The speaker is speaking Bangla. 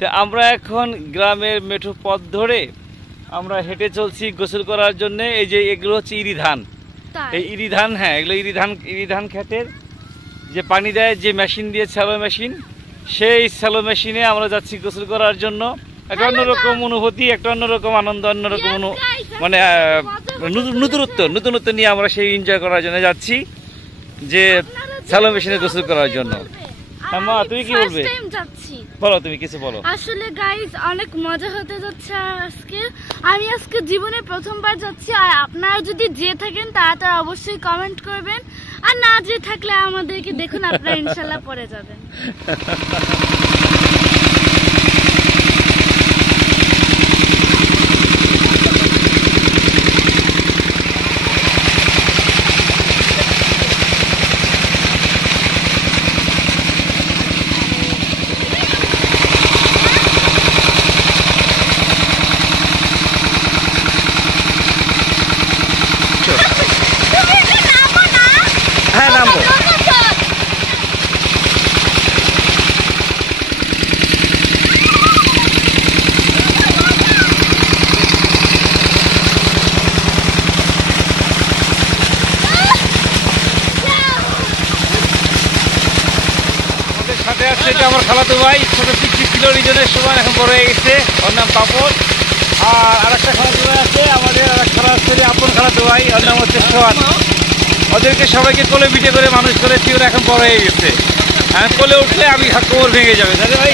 তো আমরা এখন গ্রামের মেঠো পথ ধরে আমরা হেঁটে চলছি গোসল করার জন্য। এই যে এগুলো হচ্ছে ইরি ধান, এই ইরি ধান, হ্যাঁ এগুলো ইরি ধান ক্ষেতের যে পানি দেয় যে মেশিন দিয়ে স্যালো মেশিন, সেই স্যালো মেশিনে আমরা যাচ্ছি গোসল করার জন্য। একটা অন্যরকম অনুভূতি, একটা অন্যরকম আনন্দ, অন্যরকম মানে নতুনত্ব নিয়ে আমরা সেই এনজয় করার জন্য যাচ্ছি, যে স্যালো মেশিনে গোসল করার জন্য। মা তুমি কি বলবে? বলো, তুমি কিছু বলো। আসলে গাইস অনেক মজা হতে যাচ্ছে আজকে। আমি আজকে জীবনে প্রথমবার যাচ্ছি। আর আপনারা যদি যে থাকেন তারা অবশ্যই কমেন্ট করবেন, আর না যে থাকলে আমাদেরকে দেখুন, আপনারা ইনশাআল্লাহ পরে যাবেন। হ্যাঁ নামবো। সাথে আছে এটা আমার খালাতো ভাই, ছোট চিকচিক ছিল রিজনের সময়, এখন বড় হয়ে গেছে, ওর নাম পাপড়। আর আরেকটা খালাতো ভাই আছে আমাদের, আর এক খালা আছে আপন খালাতো ভাই, ওর নাম হচ্ছে সোহান। ওদেরকে সবাইকে কোলে পিঠে করে মানুষ করেছি, ওরা এখন বড় হয়ে গেছে। কোলে উঠলে আমি কোমর ভেঙে যাবে, তাই ভাই।